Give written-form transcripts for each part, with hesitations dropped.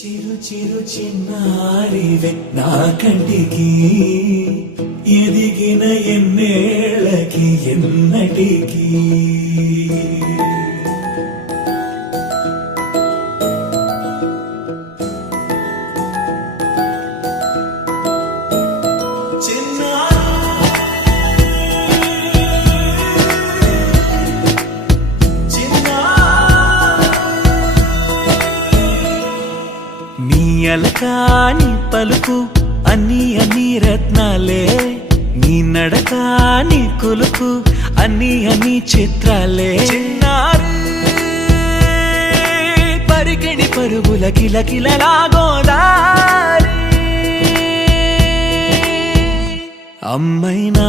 చిరు చిరు చిన్నారివే నా కంటికి ఎదిగిన ఎన్నేళ్ళకి ఎన్నటికి అలకాని పలుకు అన్ని అన్ని రత్నాలే నీ నడకాని కులుకు అన్ని అన్ని చిత్రాలే చిన్నారు పరికిణి పరుగుల కిలకిలలాగోదారి అమ్మైనా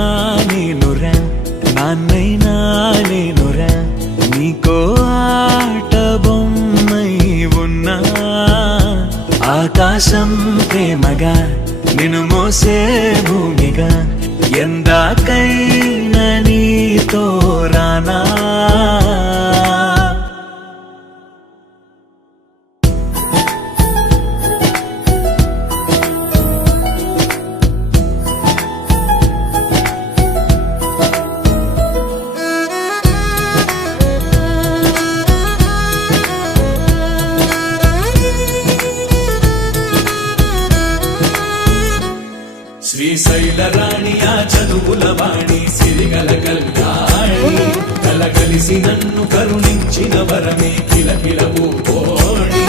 నేనురా నాన్నైనా నేనురా నీకో ఆట బొమ్మై ఉన్నా ఆకాశం ప్రేమగా నిన్ను మోసే భూమిగా ఎందాకైనా నీతో రానా శ్రీశైల రాణి ఆ చదువుల వాణి సిరిగల కల్యాణి కలగలిసి నన్ను కరుణించిన వరమే కిలకిలవు కోణి